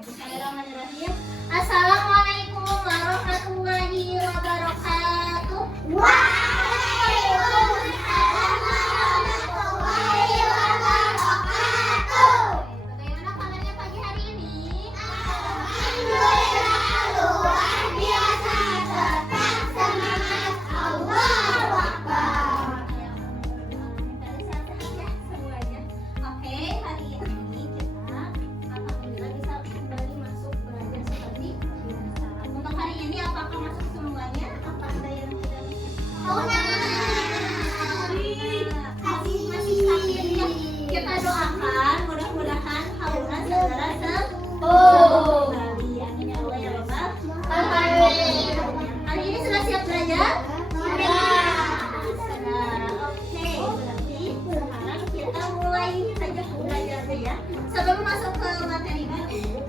Bismillahirrahmanirrahim. Assalamualaikum warahmatullahi wabarakatuh. Waalaikumsalam warahmatullahi wabarakatuh. Bagaimana kabarnya pagi hari ini? Alhamdulillah luar biasa, tetap semangat. Allahu Akbar. Sehat-sehat ya semuanya. Oke, hari ini kita alhamdulillah bisa kembali masuk belajar seperti biasa. Untuk hari ini apakah masuk semuanya? Apa ada yang tidak bisa? Masih sakit ya. Kita doakan mudah-mudahan Hauna segera sembuh. Kembali. Amin ya Allah ya Rabbal alamin. Hari ini sudah siap belajar? Oke, berarti sekarang kita mulai saja belajarnya ya. Sebelum masuk ke materi baru,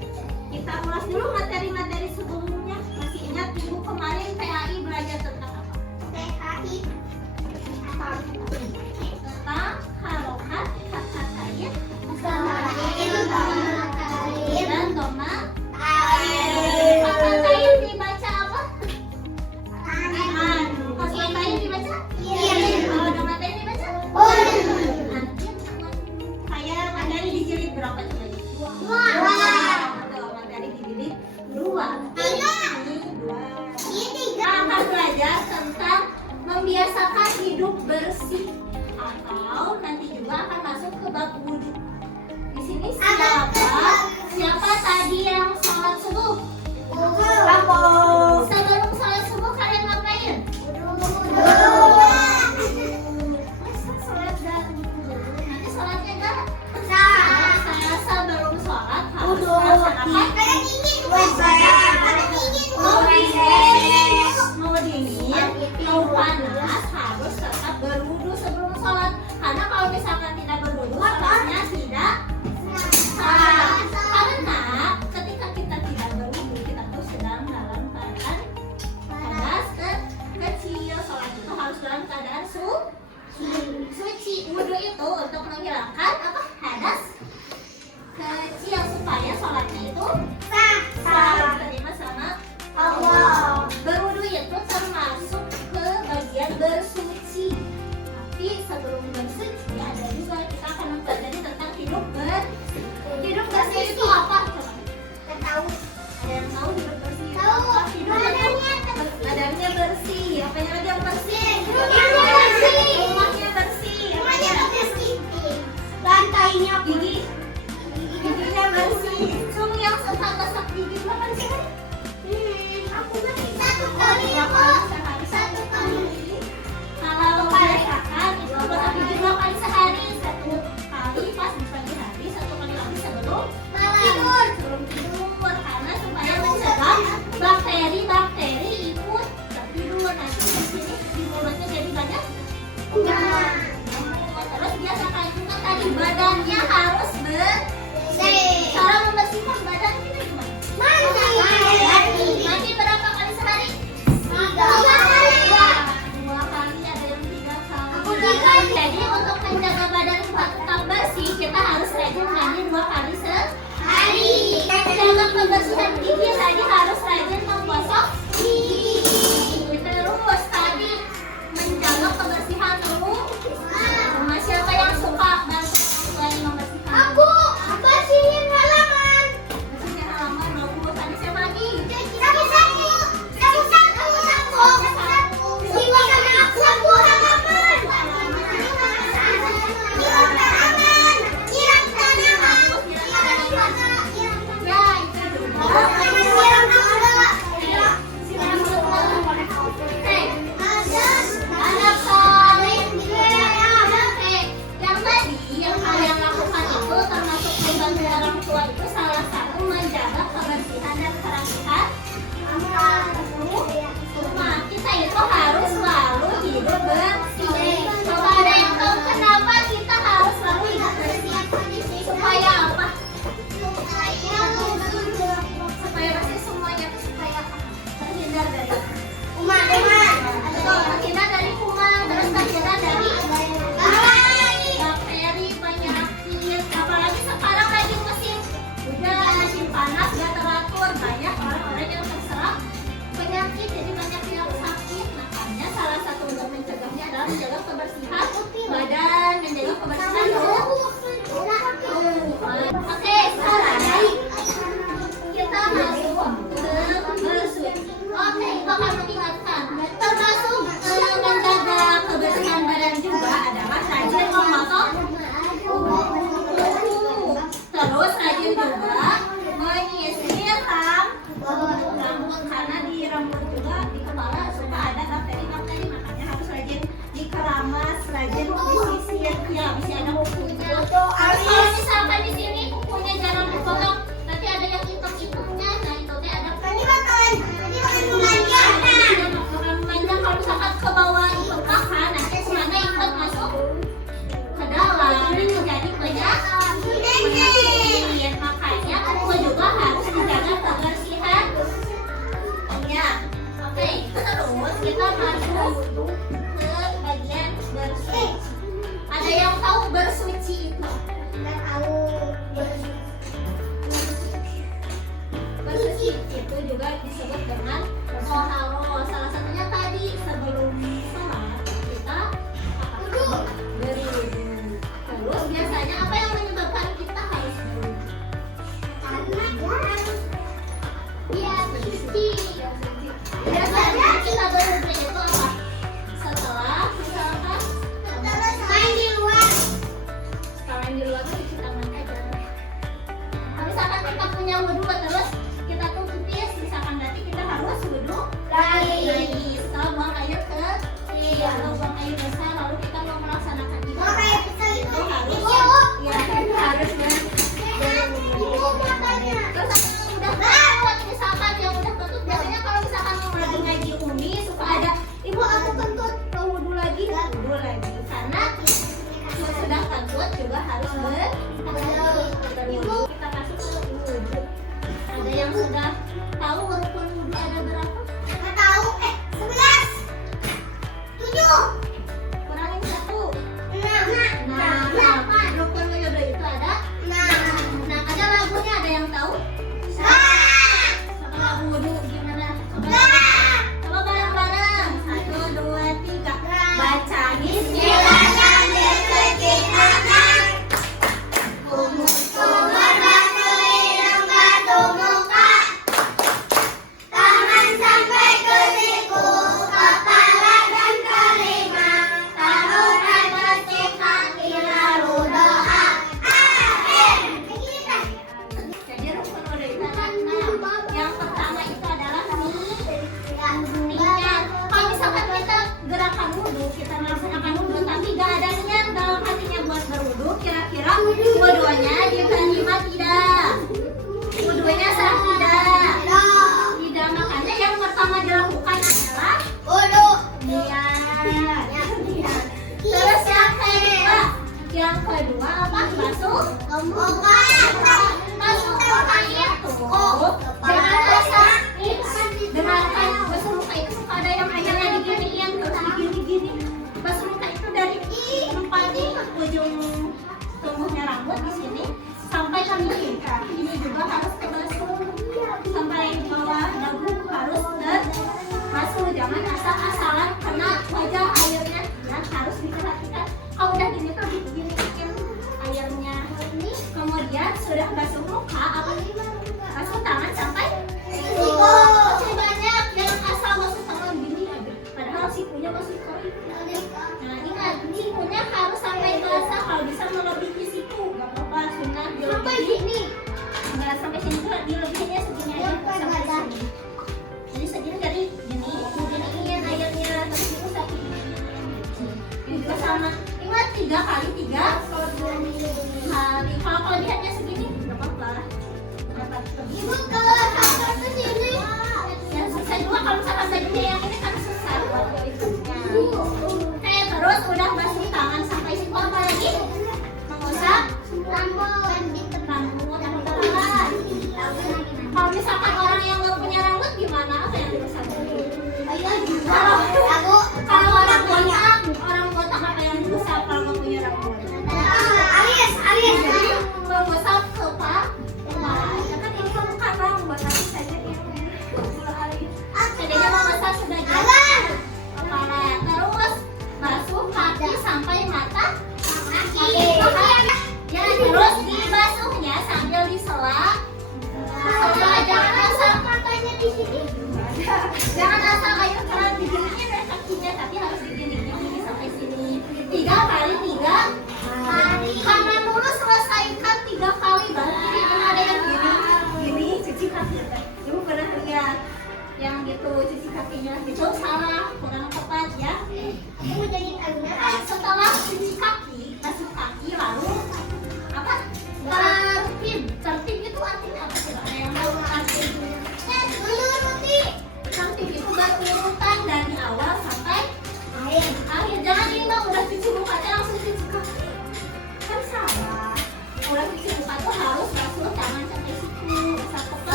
kita ulas dulu materi-materi sebelumnya. Masih ingat minggu kemarin PAI belajar tentang apa? PAI tentang harokat, kata-katanya, dan doma. Kata-katanya dibaca apa? Kata-katanya dibaca? Kalau domatanya dibaca? Saya materi dijilid berapa coba? Materi dijilid 2. Kita akan belajar tentang membiasakan hidup bersih, atau nanti juga akan masuk ke bab wudhu. Di sini siapa tadi yang sholat subuh? Sebelum sholat subuh kalian ngapain? Masa sholat dahulu? Nanti sholatnya enggak? Saya sebelum sholat harus melaksanakan mau dingin, mau panas harus tetap berwudu sebelum sholat. Karena kalau misalkan tidak berwudu, sholatnya tidak sah. Karena ketika kita tidak berwudu, kita tuh sedang dalam keadaan hadas kecil. Sholat itu harus dalam keadaan suci. Wudu itu untuk menghilangkan apa? Hadas kecil supaya sholatnya itu sah, diterima sama Allah. Berwudu itu termasuk ke bagian bersuci. Tapi sebelum bersuci ada juga kita akan mempelajari tentang hidup bersih. Hidup bersih itu apa? Coba kita tahu. Ada yang tahu hidup bersih itu apa? Hidup badannya bersih. Apanya lagi yang bersih? Rumahnya bersih. Lantainya giginya bersih. Cung yang suka gosok gigi berapa sehari? Aku nanti 1 kali sehari. Kalau biasakan itu gosok gigi 2 kali sehari. 1 kali pas di pagi hari, 1 kali lagi sebelum tidur. Karena supaya mencegah bakteri ikut tertidur. Nanti di sini di mulutnya jadi banyak kuman. Terus biasakan juga tadi badannya harus bersih. Cara membersihkan badan kita gimana? Mandi berapa kali sehari? 3 kali. 2 kali, ada yang 3 kali. Jadi untuk menjaga badan tetap bersih, kita harus rajin mandi 2 kali sehari. Menjaga kebersihan gigi tadi harus rajin menggosok gigi. Terus tadi menjaga kebersihan rumah. Siapa yang suka bantu selain membersihkan? Aku bersihin halaman. Bersihin halaman bagus. Tadi siapa lagi? Yang kalian lakukan itu termasuk membantu orang tua itu salah satu menjaga kebersihan dan kerapihan rumah. Kita itu harus selalu hidup bersih. Coba ada yang tahu kenapa kita harus selalu hidup bersih? Supaya apa? Supaya bersih semuanya. Supaya apa? Terhindar dari kuman. Terhindar dari kuman. Terus terhindar dari bakteri, penyakit. Apalagi sekarang lagi musim hujan, musim panas. juga menyisir rambut karena di rambut juga di kepala suka ada bakteri-bakteri, makanya harus rajin dikeramas, rajin disisir ya, bisa ada kuku. Kalau misalkan di sini kukunya jarang dipotong, nanti ada yang hitam-hitamnya, nah itu teh ada manja. Kalau misalkan ke bawah itu kakak, nanti semuanya ikut masuk ke dalam, jadi banyak penyakit. Makanya kuku juga harus dijaga kebersihan. Ya, oke. Terus kita masuk ke bagian bersuci. Ada yang tahu bersuci itu? Bersuci itu juga disebut dengan toharo. Salah satunya tadi sebelum sholat kita berwudu. Terus biasanya apa yang menyebabkan kita harus berwudu? Biasanya kita berwudu itu apa? Setelah misalkan main di luar tuh cuci tangan aja. Kalau misalkan kita punya wudu terus kita tuh pipis, misalkan berarti kita harus wudu lagi. Setelah buang air ke lalu buang air besar, lalu kita mau melaksanakan ibadah itu harus berwudu. Terus udah kentut, misalkan yang udah kentut biasanya kalau misalkan mau lagi ngaji umi suka ada ibu aku kentut mau wudu lagi karena sudah kentut juga harus berwudu. Kita masuk ke wudu. Ada yang sudah tahu rukun wudu ada berapa? Nggak tahu. 11. 7. Kurangin 1. 6. Rukun wudu itu ada 6. Nah, ada lagunya, ada yang tahu? Sama lagu wudu gimana? Coba bareng-bareng. 1, 2, 3. Baca bismillahirrahmanirrahim.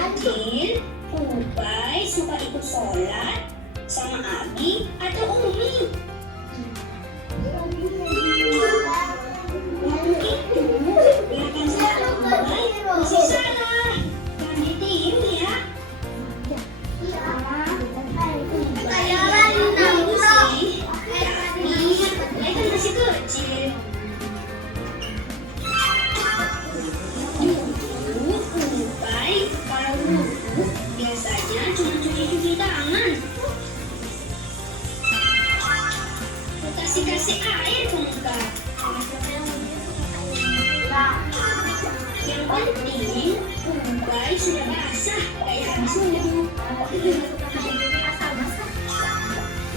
kecil, Ubay suka ikut sholat sama Abi atau Umi? Itu gerakan salah Ubay masih salah. Jangan ditiru ya. Mereka masih kecil. Dulu Ubay kalau wudhu biasanya cuma cuci tangan. Kasih air ke muka. Yang penting Ubay sudah basah kayak habis wudhu.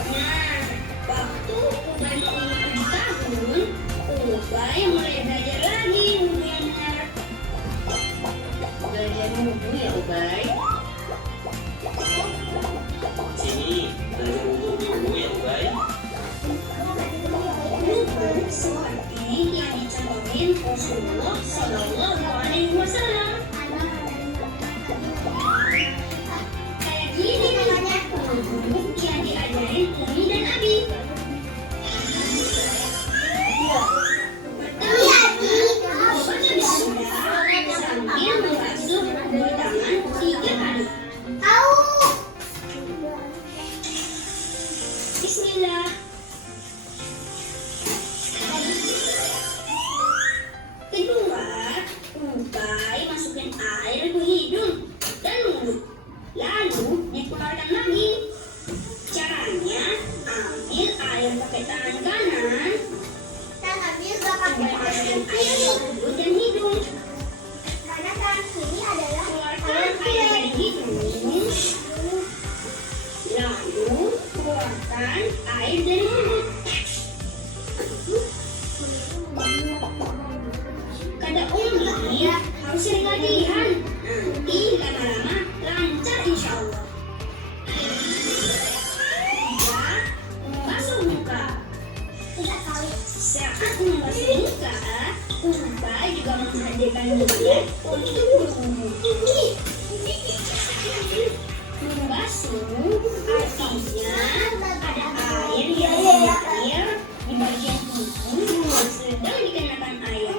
Nah, waktu Ubay umur 7 tahun, Ubay mulai belajar lagi wudhu yang benar. Belajar wudhu ya Ubay? Sini, belajar wudhu dulu ya Ubay. Wudhu seperti yang dicontohin Rasulullah Shallallahu Alaihi Wasallam. Kayak gini nih wudhu yang diajarin Umi dan Abi. Baca bismillah sambil membasuh kedua tangan 3 kali. Bismillah. Kedua, Ubay masukin air ke hidung dan mulut, lalu dikeluarkan lagi. Caranya, ambil air pakai tangan kanan, Ubay masukin air ke mulut dan hidung. Keluarkan air dari hidung, lalu keluarkan air dari mulut. Kata Umi, harus sering latihan. Nanti lama-lama lancar insya Allah. Tiga, membasuh muka. Saat membasuh muka, Ubay juga menghadirkan niat untuk berwudu. Membasuh artinya ada air yang mengalir di bagian tubuh yang sedang dikenakan air.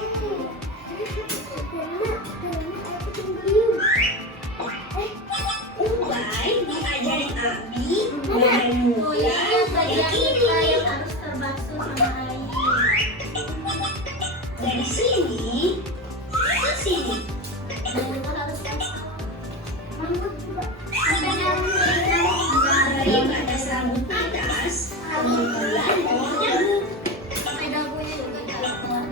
Ubay diajarin Abi dengan muka kayak gini. Harus terbasuh sama air. Dari sini ke sini. Dari batas rambut atas, kemudian bawahnya Sampai dagunya juga jalan.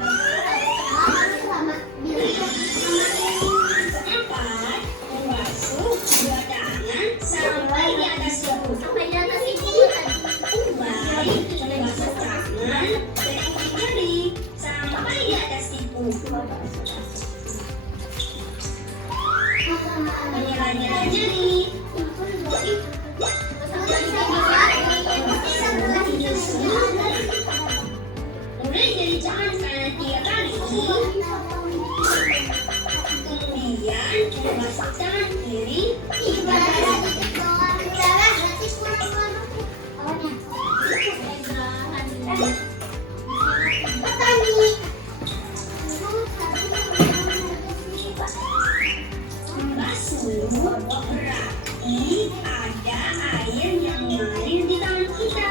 keempat, membasuh dua tangan sampai di atas siku. Sampai di atas itu tadi. Ubay membasuh tangan dari ujung jari sampai di atas siku. Menyela-nyela jari. Mulai dari tangan kanan 3 kali, kemudian membasuh tangan kiri 3 kali. Membasuh berarti ada air yang mengalir di tangan kita.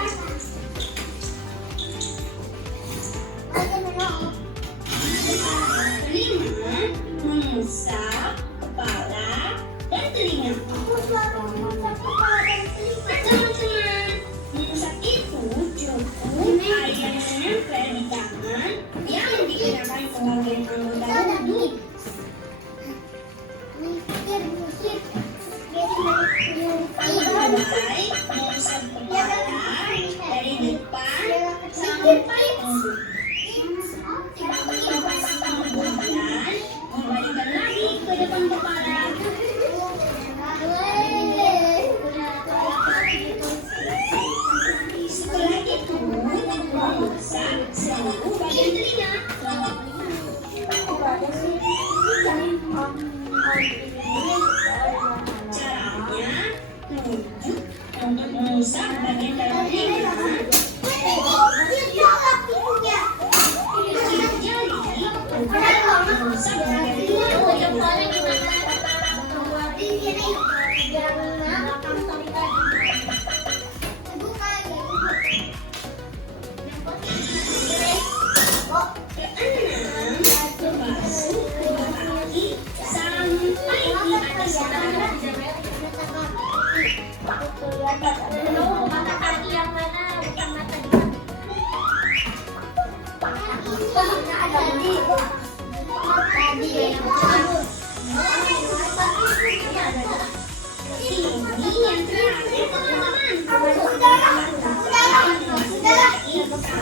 Kelima, mengusap kepala dan telinga. Teman-teman, mengusap itu cukup air yang menempel di tangan yang digunakan sebagai anggota wudhu. Ubay mengusap kepala dari depan sampai ujung. Kemudian dibalikan lagi ke depan kepala. Setelah itu, mengusap seluruh bagian telinga.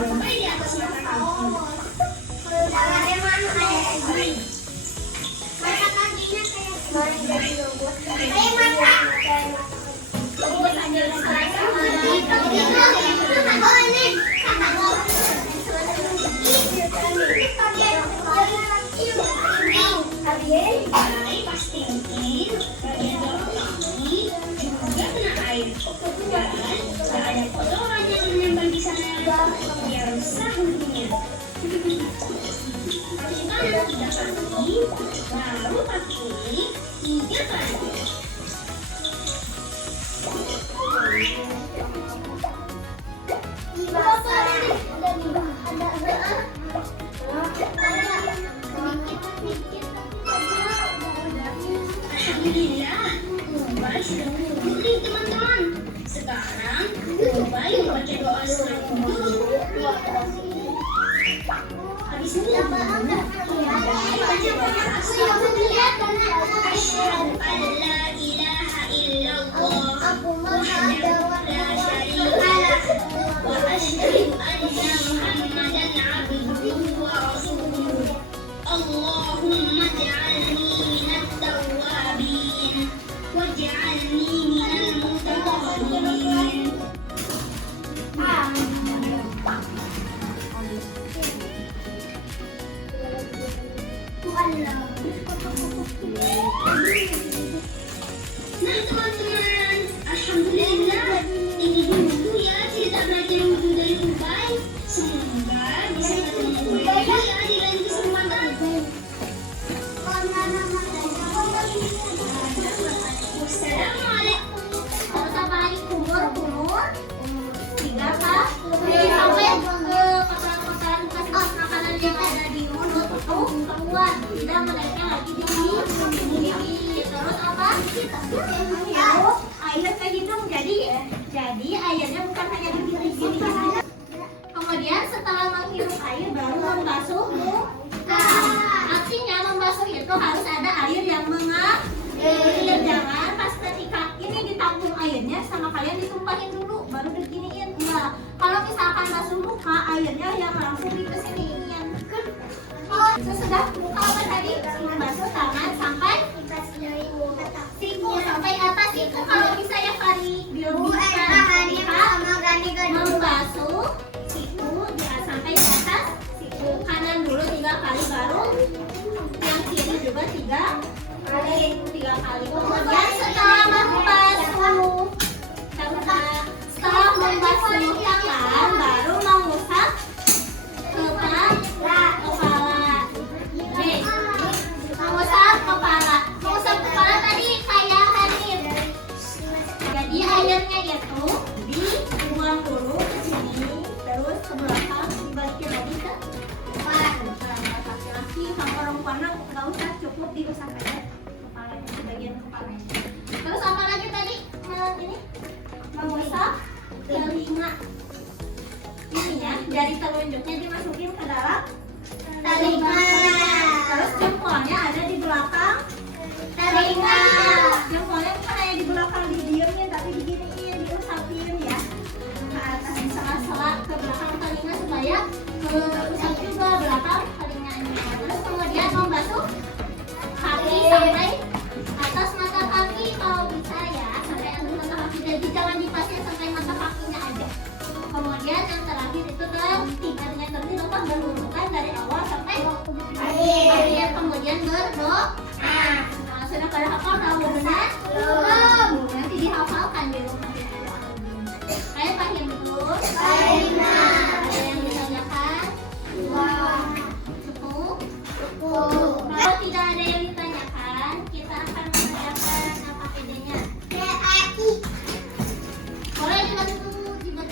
sampai di atas mata kaki. Mulai pastiin bagian bawah kaki juga kena air dan tak ada kotoran yang menempel di sana biar rusak hidungnya. Pastikan 3 kaki, baru pakai 3 kali. Alhamdulillah, Ubay sudah mengumpuli teman-teman. Sekarang Ubay membaca doa setelah dulu. Habis itu asyhadu an la ilaha illallah wahdahu la syarika lah wa asyhadu anna Muhammadan abduhu wa rasuluh. Allahumma ij'alni minat tawwabin waj'alni minal mutatahhirin. Nah teman-teman, alhamdulillah ini dulu ya cerita belajar wudhu dari Ubay. Semoga bisa ketemu Ubay lagi ya di lain kesempatan. Wassalamualaikum. Assalamualaikum umur 3 Kak. Sampai ke kotoran-kotoran bekas makanan yang ada di mulut itu keluar, tidak menaiknya lagi di gigi. Terus apa? Air ke hidung, jadi airnya bukan hanya di gigi. Kemudian setelah menghirup air baru membasuh muka. Artinya membasuh itu harus ada air yang mengalir. Jangan pas ketika ini ditampung airnya sama kalian ditumpahin dulu baru diginiin. Enggak. Kalau misalkan basuh muka airnya yang langsung di kesiniin. Sesudah muka apa tadi? Membasuh tangan sampai siku, sampai atas siku kalau bisa ya Fari. Membasuh siku sampai di atas siku. Kanan dulu 3 kali baru yang kiri juga 3 kali. Kemudian setelah membasuh tangan baru mengusap kepala. Mengusap kepala tadi kayak Hanif. Jadi airnya itu dibuang dulu ke sini, terus ke belakang, dibalikin lagi ke depan. Laki-laki sama perempuan nggak usah, cukup diusap aja kepalanya, sebagian kepalanya. Terus apa lagi tadi? Ini mengusap telinga. Ini ya, dari telunjuknya dimasukin ke dalam telinga. Terus jempolnya ada di belakang telinga. Jempolnya bukan hanya di belakang didiemin, tapi diginiin, diusapin ya. Ke atas di sela-sela ke belakang telinga supaya usap juga belakang telinganya. Terus kemudian membasuh kaki sampai atas mata kaki kalau bisa ya, sampai atas mata kaki. Jadi jangan dipasang sampai mata kakinya aja. Kemudian yang terakhir itu dengan tertib apa berwudukan dari awal sampai akhir. Kemudian berdoa. Nah, sudah pada hafal tahu benar? Belum. Nanti dihafalkan di rumah. Saya paham betul. Ada yang ditanyakan? Cukup. Kalau tidak ada yang ditanyakan, kita akan menanyakan apa idenya. Boleh dibantu yang kita.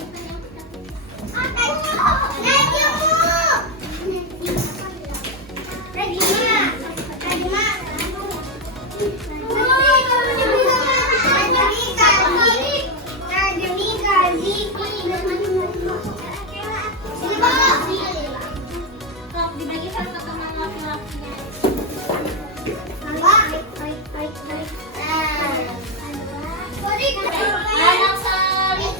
Dibagikan ke teman laki-lakinya. Anak salib.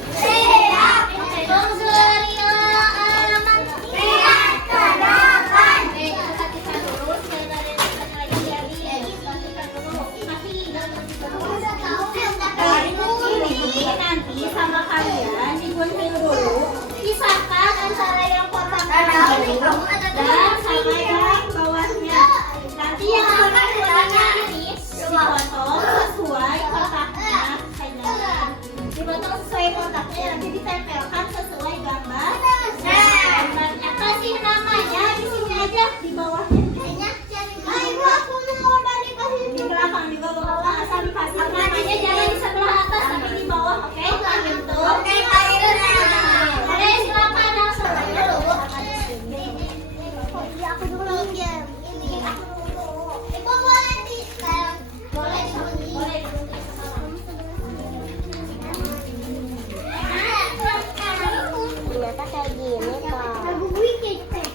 ternyata kayak gini kak. Ngabuburit teh.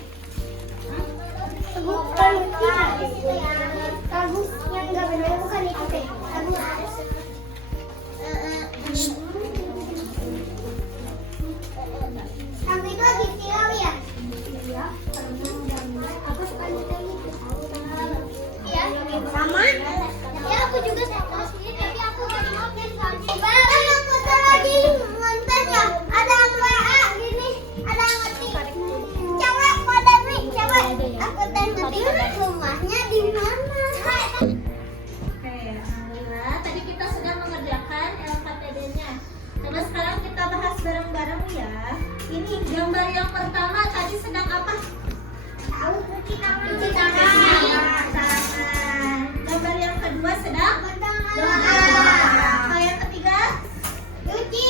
Bukan lagu yang nggak benar bukan itu teh. Lagu lagu itu lagi viral ya? Iya. Aku suka nonton itu. Iya. Sama? Ya aku juga suka sih, tapi aku nggak nonton lagi. Kan aku lagi nonton ya. Ada yang WA gini, ada yang ngetik. Cewek pada nih, cewek. Aku ngetik rumahnya di mana? Oke, alhamdulillah. Tadi kita sudah mengerjakan LKTD-nya. Coba sekarang kita bahas bareng-bareng ya. Ini gambar yang pertama tadi sedang apa? Tahu cuci tangan. Cuci tangan. Gambar yang kedua sedang doa. Kalau yang ketiga Cuci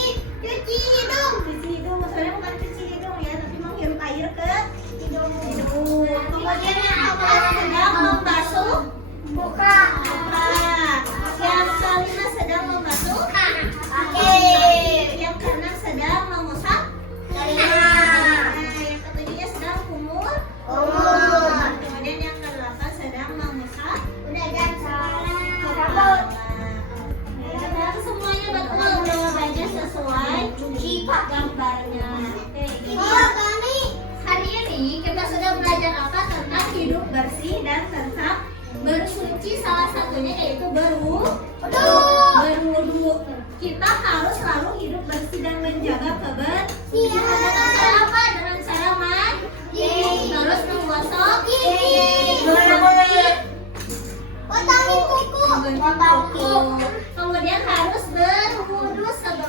hidung. cuci hidung. Sebenarnya bukan cuci hidung ya, tapi menghirup air ke Hidung. Kemudian yang keempat sedang membasuh Buka. muka. Yang kelima sedang membasuh Oke. yang keenam sedang mengusap Telinga. yang ketujuhnya sedang kumur. Kemudian yang kedelapan sedang mengusap Udah jangan kepala. Dan semuanya betul jawabannya sesuai gambarnya. Oke, ini kami hari ini kita sudah belajar apa tentang hidup bersih dan tentang bersuci, salah satunya yaitu berwudu. Kita harus selalu hidup bersih dan menjaga kebersihan. Dengan cara apa? Dengan cara mandi, terus menggosok gigi, potongin kuku. menggosok kuku. Kemudian harus berwudu sebelum